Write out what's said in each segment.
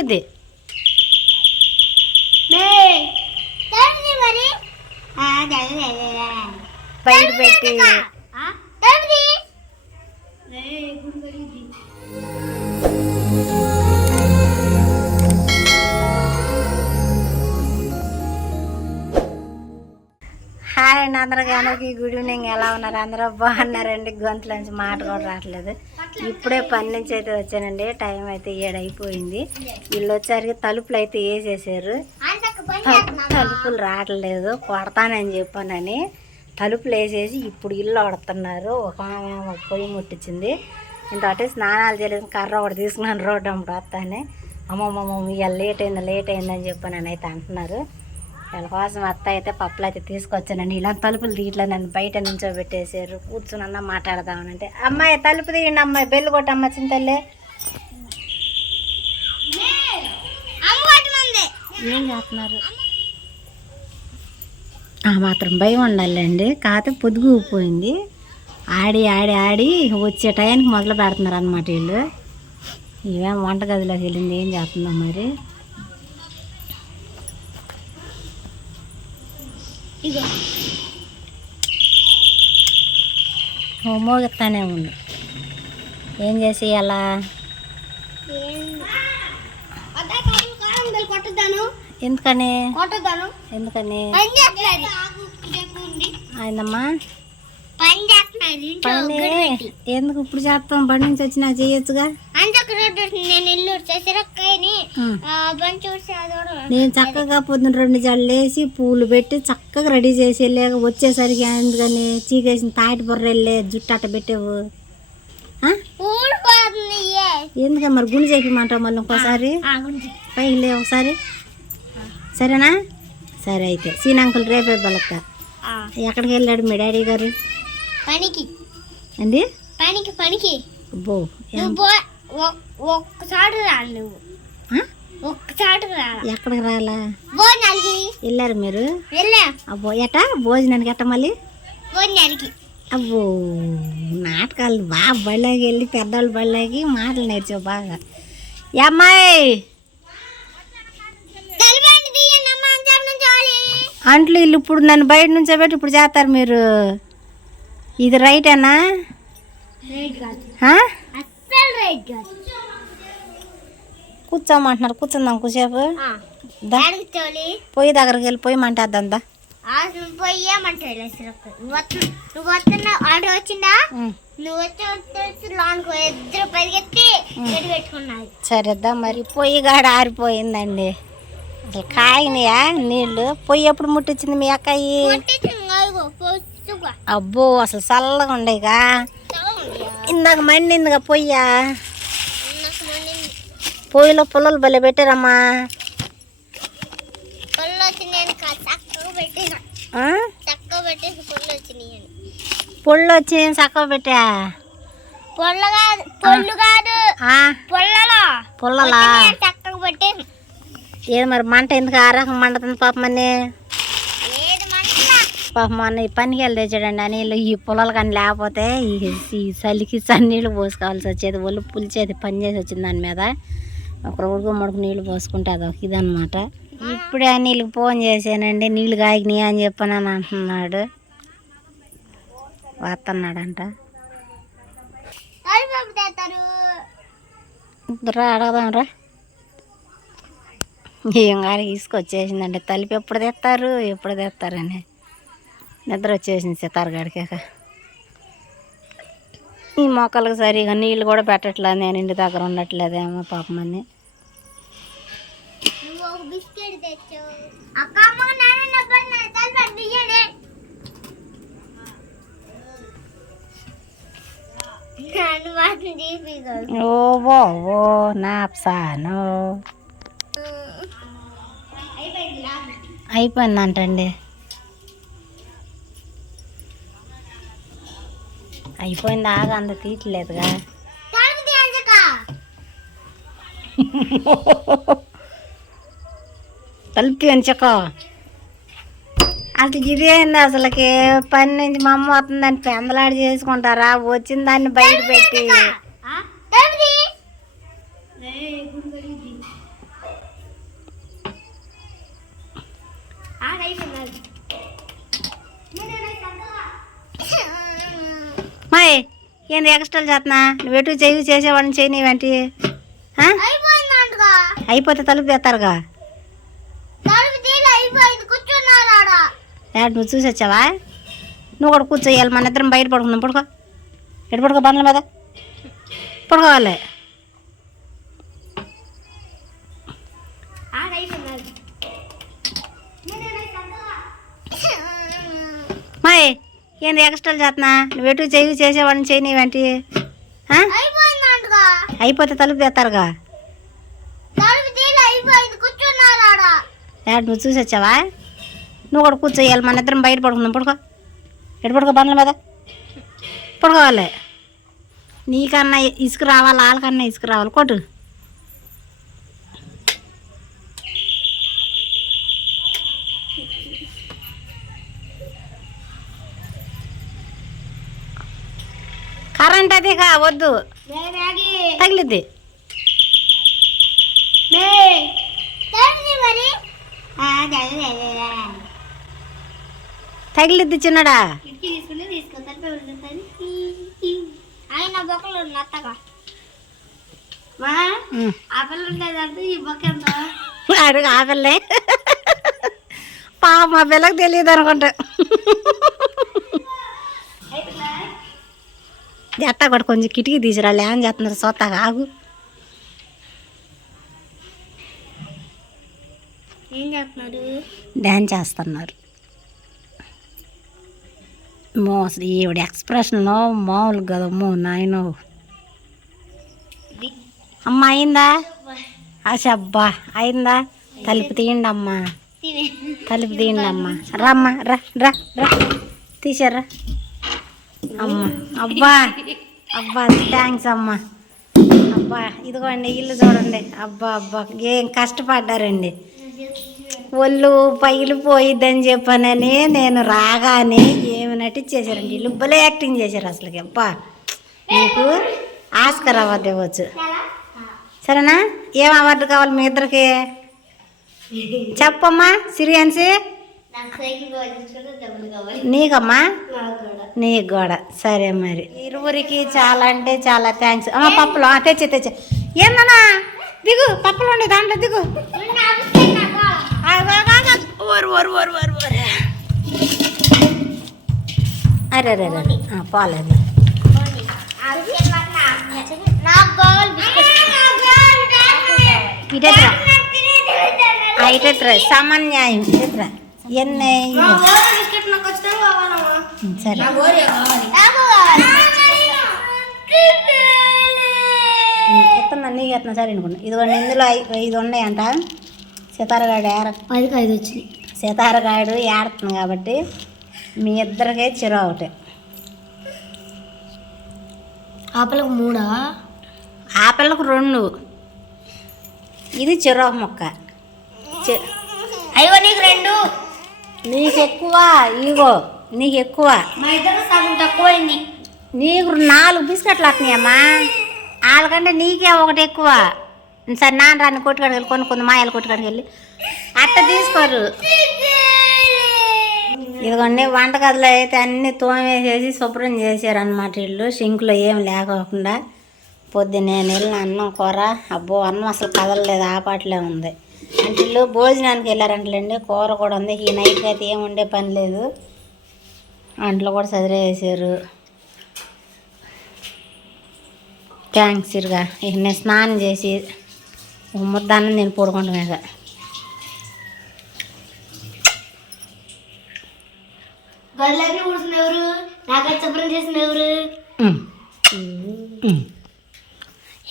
తగిలిద్ది బయట పెట్టి హాయ్ అండి అందరికీ గుడ్ ఈవినింగ్. ఎలా ఉన్నారు? అందరూ బాగున్నారండి. గొంతుల నుంచి మాట కూడా రావట్లేదు. ఇప్పుడే పని నుంచి అయితే వచ్చానండి. టైం అయితే 7 అయిపోయింది. వీళ్ళు వచ్చేసరికి తలుపులు అయితే వేసేసారు. తలుపులు రావట్లేదు, కొడతానని చెప్పానని తలుపులు వేసేసి ఇప్పుడు ఇల్లు ఆడుతున్నారు. ఒక పొయ్యి ముట్టించింది. ఇంతటి స్నానాలు చేయలేదు, కర్ర ఒకటి తీసుకున్నాను రోడ్డు అమ్మడు వస్తానే. అమ్మమ్మ ఇవాళ లేట్ అయిందని చెప్పానని అయితే అంటున్నారు. వీళ్ళ కోసం అత్త అయితే పప్పులు అయితే తీసుకొచ్చానండి. ఇలా తలుపులు తీయట్లా, నన్ను బయట నుంచోబెట్టేసారు. కూర్చున్నా మాట్లాడదామనంటే అమ్మాయి తలుపు తీయండి, అమ్మాయి బెల్లు కొట్టమ్మ చింతల్లే. ఏం చేస్తున్నారు? మాత్రం భయం ఉండాలండి. కాకపోతే పొదుగు పోయింది. ఆడి ఆడి ఆడి వచ్చే టయానికి మొదలు పెడుతున్నారు అన్నమాట వీళ్ళు. ఇవేం వంటగదిలోకి వెళ్ళింది, ఏం చేస్తుందో మరి. మోగిస్తానే ఉంది. ఏం చేసి అలా ఎందుకని అయిందమ్మా పని ఎందుకు ఇప్పుడు చేస్తాం? బండి నుంచి వచ్చినా చేయొచ్చుగా. నేను చక్కగా పొద్దున 2 జడలు వేసి పూలు పెట్టి చక్కగా రెడీ చేసి వెళ్ళాక వచ్చేసరికి ఎందుకని చీకేసిన తాటి బుర్ర వెళ్ళే జుట్టు అట్ట పెట్టావు ఎందుకని? మరి గుండె చేపిమంటావు మళ్ళీ ఇంకోసారి పైకి లే ఒకసారి, సరేనా? సరే అయితే సీనాంకులు రేపే బలక్క. ఎక్కడికి వెళ్ళాడు మీ డాడీ గారు? పనికి అండి. పనికి అబ్బో ఒక్కసారి రాలి, నువ్వు ఒక్కసారి రాలా. ఎక్కడికి రాలా? భోజనానికి వెళ్ళారు మీరు? వెళ్ళా. అబ్బో ఎట్టా భోజనానికి ఎట్ట మళ్ళీ? భోజనానికి అబ్బో నాటకాలు బాగా బళ్ళకి వెళ్ళి పెద్దవాళ్ళు బళ్ళకి మాటలు నేర్చావు బాగా. అమ్మాయి అంట్లు ఇల్లు ఇప్పుడు నన్ను బయట నుంచో పెట్టి ఇప్పుడు చేస్తారు మీరు. ఇది రైటేనా? కూర్చోమంటున్నారు. కూర్చుందాం కూసేపు. పొయ్యి దగ్గరికి వెళ్ళి పొయ్యి మంటేద్దా. సరేద్దా. మరి పొయ్యి గాడ ఆరిపోయిందండి. అసలు కాయనియా నీళ్ళు? పొయ్యి ఎప్పుడు ముట్టించింది మీ అక్కయ్యి? అబ్బో అసలు చల్లగా ఉండేగా. ఇందాక మండిందిగా పొయ్యా. పొయ్యిలో పుల్లలు భలే పెట్టారమ్మా. పొళ్ళు వచ్చి చక్కగా పెట్టా. పుల్లలా ఏది మరి? మంట ఎందుకు ఆ రకం మండుతుంది పాపమని? పాపం మొన్న ఈ పనికి వెళ్ళి తెచ్చాడండి అనిలు. ఈ పొలాలు కానీ లేకపోతే ఈ చలికి చన్నీళ్ళు పోసుకోవాల్సి వచ్చేది. ఒళ్ళు పులిచేది పని చేసి వచ్చింది దాని మీద. ఒక ఉడుకు ముడుకు నీళ్ళు పోసుకుంటే అదొక ఇదనమాట. ఇప్పుడే అనిల్కి ఫోన్ చేశానండి. నీళ్ళు కాగినాయి అని చెప్పానని అంటున్నాడు. వస్తున్నాడంట. రా అడగదాం రా. ఏం కానీ తీసుకొచ్చేసిందండి. తలుపు ఎప్పుడు తెస్తారని నిద్ర వచ్చేసింది సితారగాడికి. ఈ మొక్కలకు సరిగా నీళ్ళు కూడా పెట్టట్లేదు. నేను ఇంటి దగ్గర ఉండట్లేదేమో పాపమని. ఓ నాప్సాను అయిపోయిందంటండి. అయిపోయింది. ఆగా అంత తీయట్లేదుగా. తలుపు ఎంచక అసలు ఇదేంది? అసలుకి పని నుంచి మా అమ్మ వస్తుందని పెందలాడి చేసుకుంటారా? వచ్చిన దాన్ని బయట పెట్టి మాయ్ ఏంది ఎక్స్ట్రాలు చేస్తున్నా నువ్వు ఎటు చెయ్యి చేసేవాడిని చేయి నీవేంటి అయిపోతే తలుపు తెస్తారుగా నువ్వు చూసి వచ్చావా నువ్వు కూడా కూర్చోయాలి మన ఇద్దరం బయట పడుకుందాం పడుకో ఎటు పడుకో బండ్ల మీద పడుకోవాలి మాయ్ ఏంది ఎక్స్ట్రాలు చేస్తున్నా నువ్వు ఎటు చెయ్యి చేసేవాడిని చేయి నీవేంటి అయిపోతే తలుపు తెస్తారుగా నువ్వు చూసి వచ్చావా నువ్వు కూడా కూర్చోయాలి మన ఇద్దరం బయట పడుకుందాం పడుకో ఎటు పడుకో బండ్ల మీద పడుకోవాలి నీకన్నా ఇసుక రావాలి వాళ్ళకన్నా ఇసుక రావాలి కొట్టు కరెంట్ అది వద్దు తగిలిద్ది తగిలిద్ది చిన్నడా అడుగు ఆపల్లే మా పిల్లకి తెలియదు అనుకుంటా ఎట్టా కూడా కొంచెం కిటికీ తీసిరా ఏం చేస్తున్నారు సొత్తగా ఆగు ఏం చేస్తున్నారు డ్యాన్స్ చేస్తున్నారు అసలు ఈవిడ ఎక్స్ప్రెషన్ మామూలు కదమ్మో నాయనో అమ్మ అయిందా అబ్బా అయిందా తలుపు తీయండి అమ్మా తలుపు తీయండి అమ్మా రమ్మా రా రా రా తీసారా అమ్మ అబ్బా అబ్బా థ్యాంక్స్ అమ్మా అబ్బా ఇదిగోండి ఇల్లు చూడండి అబ్బా అబ్బా ఏం కష్టపడ్డారండి ఒళ్ళు పగిలిపోయిద్దని చెప్పానని నేను రాగానే ఏమి నటించేశారండి వీళ్ళు భలే యాక్టింగ్ చేశారు అసలుకి అబ్బా మీకు ఆస్కర్ అవార్డు ఇవ్వచ్చు సరేనా ఏం అవార్డు కావాలి మీ ఇద్దరికి చెప్పమ్మా సిరియన్సీ నీకమ్మా నీకు కూడా సరే మరి ఇరువురికి చాలా అంటే చాలా థ్యాంక్స్ అమ్మ పప్పులు తెచ్చి ఏందన్నా దిగు పప్పులు ఉండే దాంట్లో దిగు అరే అరే అరే పోలేదు ఇటెట్రా ఇటెట్రా సమన్యాయం ఇటెట్రా ఎన్నే సరే చెప్తున్నా నీకు ఎత్తున్నా సరే అనుకున్నా ఇదిగోండి ఇందులో 5 ఉన్నాయంట సీతారగాడు 5 వచ్చినాయి సీతారగాడు ఏడుతుంది కాబట్టి మీ ఇద్దరికే చిరు ఒకటి ఆపలకు 3 ఆపిల్లకు 2 ఇది చిరు మొక్క అయ్యో నీకు 2 నీకు ఎక్కువ ఇగో నీకు ఎక్కువ మా ఇద్దరు సగం తక్కువైంది నీకు 4 బిస్కెట్లు వస్తున్నాయమ్మా వాళ్ళకంటే నీకే ఒకటి ఎక్కువ సరే నాన్న రాని కొట్టుకాడికి వెళ్ళి కొన్ని మాయలు కొట్టుకాడికి వెళ్ళి అట్ట తీసుకోరు ఇదిగోండి వంటగదిలో అయితే అన్నీ తోమేసేసి శుభ్రం చేశారనమాట వీళ్ళు సింక్లో ఏం లేకోకుండా పొద్దున్నే వెళ్ళిన అన్నం కూర అబ్బో అన్నం అసలు కదలలేదు ఆ పాటలే ఉంది అంటే వీళ్ళు భోజనానికి వెళ్ళారంటలేండి కూర కూడా ఉంది ఈ నైట్కి అయితే ఏం ఉండే పని లేదు అంట్లో కూడా చదివేసారు థ్యాంక్స్ ఇరుగా ఇక నేను స్నానం చేసి ముద్దాన్ని నేను పడుకుంటున్నా గదులన్నీ ఊడుసిన ఎవరు నాకు శుభ్రం చేసిన ఎవరు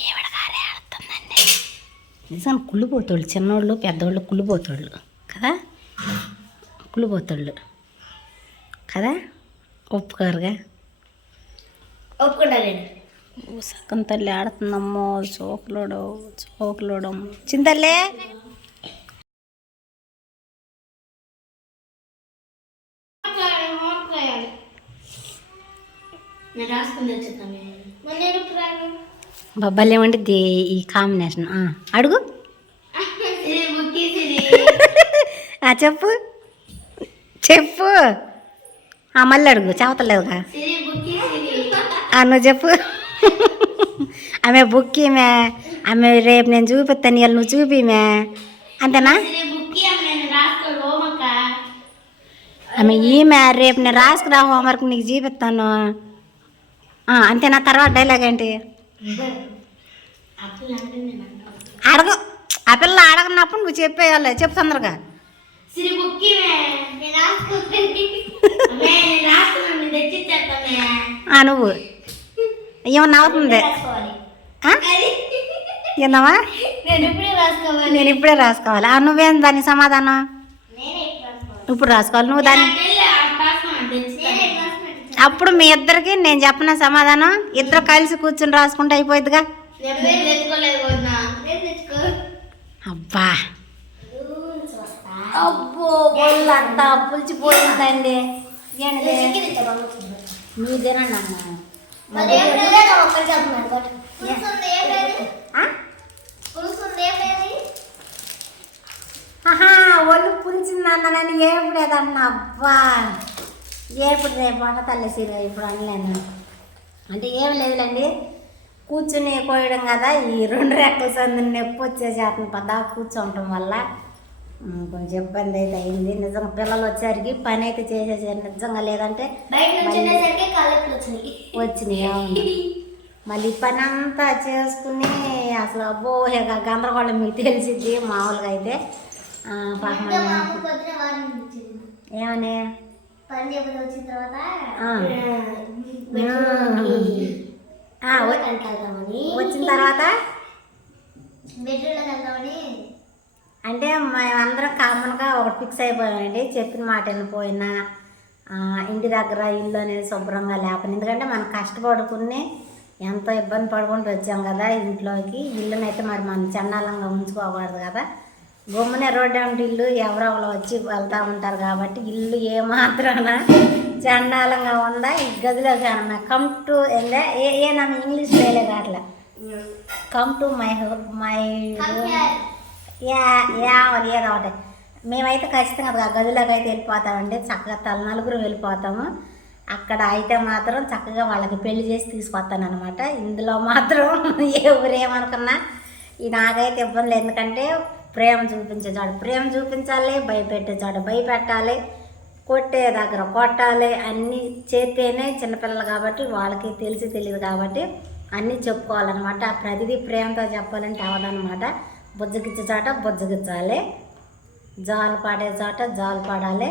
ఏవిడగారే ఆడుతుందండి నిజం కుళ్ళిపోతాళ్ళు చిన్నోళ్ళు పెద్దోళ్ళు కుళ్ళిపోతాళ్ళు కదా కుళ్ళిపోతాళ్ళు కదా ఒప్పుకోరుగా ఒప్పుకుంటా నేను సక్కం తల్లి ఆడుతుందమ్మో చోకులోడమ్మ చింతల్లే బొబ్బలు ఏమంటే ఈ కాంబినేషన్ అడుగు చెప్పు చెప్పు. మళ్ళీ అడుగు, చెబుతలేదుగా. సిరి బుక్కి సిరి. నువ్వు చెప్పు. ఆమె బుక్కి మే, ఆమె రేపు నేను చూపిస్తాను, ఇవాళ నువ్వు చూపిమే, అంతేనా? సిరి బుక్కి నేను రాసుకోడు హోంవర్క్. ఆమె ఈమె రేపు నేను రాసుకురా హోంవర్క్ నీకు చూపిస్తాను, అంతేనా? తర్వాత డైలాగ్ ఏంటి? అడగ, ఆ పిల్ల అడగనప్పుడు నువ్వు చెప్పేయాలి, చెప్పు తొందరగా. సిరి బుక్కి నేను రాసుకోండి. నేను రాసుకున్నాను, తెచ్చిచ్చేస్తానే. నువ్వు ఏమన్నా అవుతుంది రాసుకోవాలి. ఏందమ్మా? నేను ఇప్పుడే రాసుకోవాలి. నేను ఇప్పుడే రాసుకోవాలి. నువ్వేం దానికి సమాధానం? నేనే రాసుకోవాలి. ఇప్పుడు రాసుకోవాలి నువ్వు దాన్ని. అప్పుడు మీ ఇద్దరికి నేను చెప్పిన సమాధానం ఇద్దరు కలిసి కూర్చుని రాసుకుంటే అయిపోయిందిగా. అబ్బా అబ్బో అంతా పులిచిపోయిందండి. మీరు తినండి అమ్మా. ఒళ్ళు పులిచిందన్నానని ఏప్పుడు ఏదన్నా. అబ్బా ఏప్పుడు రేపు వంట తల్లి సీర ఇప్పుడు అనలేను. అంటే ఏం లేదులేండి, కూర్చుని కోయడం కదా, ఈ 2 రెక్కల సందు నొప్పి వచ్చేసేతను పద్దా కూర్చోవటం వల్ల కొంచెం ఇబ్బంది అయితే అయింది. నిజంగా పిల్లలు వచ్చేసరికి పని అయితే చేసేసారు నిజంగా, లేదంటే వచ్చినాయి. అవును, మళ్ళీ పని అంతా చేసుకుని అసలు అబ్బో గందరగోళం మీకు తెలిసిద్ది. మామూలుగా అయితే ఏమని వచ్చిన తర్వాత అంటే మేమందరం కామన్గా ఒకటి ఫిక్స్ అయిపోయామండి. చెప్పిన మాట వెళ్ళిపోయినా ఇంటి దగ్గర ఇల్లు అనేది శుభ్రంగా లేపని, ఎందుకంటే మనం కష్టపడుకుని ఎంతో ఇబ్బంది పడుకుంటూ వచ్చాం కదా ఇంట్లోకి. ఇల్లునైతే మరి మనం చండాలంగా ఉంచుకోకూడదు కదా. గమ్మునే రోడ్డు అంటే ఇల్లు ఎవరో ఒకరు వచ్చి వెళ్తూ ఉంటారు కాబట్టి ఇల్లు ఏమాత్రాన చండాలంగా ఉందా ఈ గదిలో కానీ కమ్ టు ఏనమ్మ ఇంగ్లీష్ వేయలేదు అట్లా కమ్ టు మై ఏదో ఒకటి. మేమైతే ఖచ్చితంగా గదిలోకి అయితే వెళ్ళిపోతామండి. చక్కగా నలుగురు వెళ్ళిపోతాము. అక్కడ అయితే మాత్రం చక్కగా వాళ్ళకి పెళ్లి చేసి తీసుకొస్తాను అనమాట. ఇందులో మాత్రం ఎవరేమనుకున్నా నాకైతే ఇబ్బంది లేదు, ఎందుకంటే ప్రేమ చూపించే చాడు ప్రేమ చూపించాలి, భయపెట్టే చాడు భయపెట్టాలి, కొట్టే దగ్గర కొట్టాలి. అన్నీ చేస్తేనే చిన్నపిల్లలు కాబట్టి వాళ్ళకి తెలియదు కాబట్టి అన్నీ చెప్పుకోవాలన్నమాట. ప్రతిదీ ప్రేమతో చెప్పాలంటే అవదనమాట. బుజ్జగిచ్చే చాట బుజ్జగిచ్చాలి, జాలు పాడే చాట జాలు పాడాలి,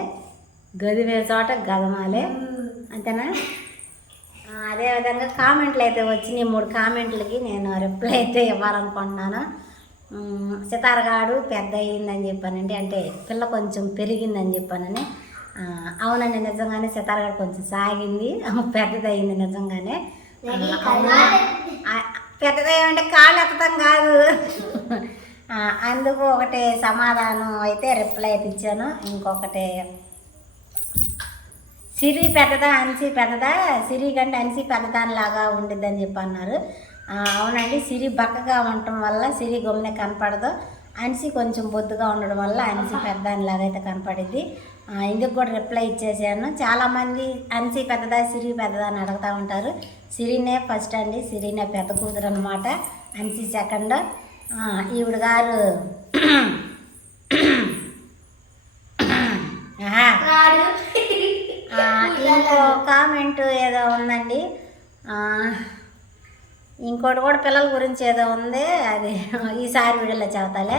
గదిమే చోట గదమాలి, అంతేనా? అదేవిధంగా కామెంట్లు అయితే వచ్చినాయి. 3 కామెంట్లకి నేను రిప్లై అయితే ఇవ్వాలనుకుంటున్నాను. సితారగాడు పెద్ద అయ్యిందని చెప్పానండి, అంటే పిల్ల కొంచెం పెరిగిందని చెప్పానని. అవునండి, నిజంగానే సితారగాడు కొంచెం సాగింది, పెద్దదయ్యింది నిజంగానే. పెద్దదయ్యంటే కాళ్ళు ఎత్తడం కాదు. అందుకు ఒకటి సమాధానం అయితే రిప్లై అయితే ఇచ్చాను. ఇంకొకటి సిరి పెద్దదా అన్సి పెద్దదా, సిరి కంటే అన్సి పెద్దదానిలాగా ఉండిద్దని చెప్పి అన్నారు. అవునండి, సిరి బక్కగా ఉండటం వల్ల సిరి గమ్మునే కనపడదు, అన్సి కొంచెం బొద్దుగా ఉండడం వల్ల అన్సి పెద్దదానిలాగా అయితే కనపడిద్ది. ఇందుకు కూడా రిప్లై ఇచ్చేసాను. చాలామంది అన్సి పెద్దదా సిరి పెద్దదా అని అడుగుతూ ఉంటారు. సిరినే ఫస్ట్ అండి, సిరినే పెద్ద కూతురు అనమాట, అన్సి సెకండ్. ఈవిడ గారు ఇంకో కామెంట్ ఏదో ఉందండి, ఇంకోటి కూడా పిల్లల గురించి ఏదో ఉంది, అది ఈసారి వీడియోలో చెబుతాలే.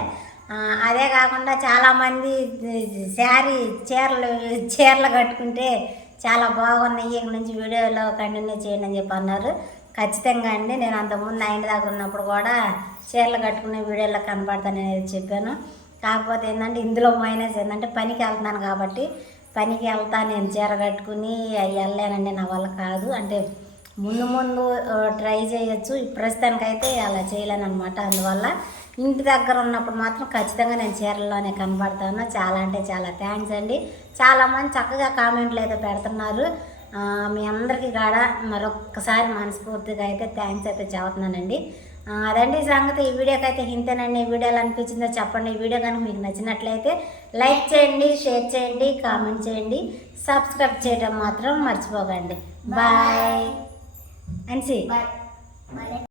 అదే కాకుండా చాలామంది చీరలు కట్టుకుంటే చాలా బాగున్నాయి, ఇక నుంచి వీడియోలో కంటిన్యూ చేయండి అని చెప్పి అన్నారు. ఖచ్చితంగా అండి, నేను అంతకుముందు ఇంటి దగ్గర ఉన్నప్పుడు కూడా చీరలు కట్టుకునే వీడియోలో కనపడతాను అనేది చెప్పాను. కాకపోతే ఏంటంటే ఇందులో మైనస్ ఏంటంటే పనికి వెళ్తున్నాను కాబట్టి, పనికి వెళ్తా నేను చీర కట్టుకుని వెళ్ళలేనండి, నా వల్ల కాదు. అంటే ముందు ట్రై చేయొచ్చు, ప్రస్తుతానికైతే అలా చేయలేను అనమాట. అందువల్ల ఇంటి దగ్గర ఉన్నప్పుడు మాత్రం ఖచ్చితంగా నేను చీరల్లోనే కనబడతాను. చాలా అంటే చాలా థ్యాంక్స్ అండి. చాలామంది చక్కగా కామెంట్లు అయితే పెడుతున్నారు. మీ అందరికీ కూడా మరొక్కసారి మనస్ఫూర్తిగా అయితే థ్యాంక్స్ అయితే చెబుతున్నానండి. అదండి ఈ సంగతి. ఈ వీడియోకి అయితే ఇంతేనండి. ఈ వీడియోలో అనిపించిందో చెప్పండి. ఈ వీడియో కనుక మీకు నచ్చినట్లయితే లైక్ చేయండి, షేర్ చేయండి, కామెంట్ చేయండి, సబ్స్క్రైబ్ చేయడం మాత్రం మర్చిపోకండి. బాయ్ అన్సి.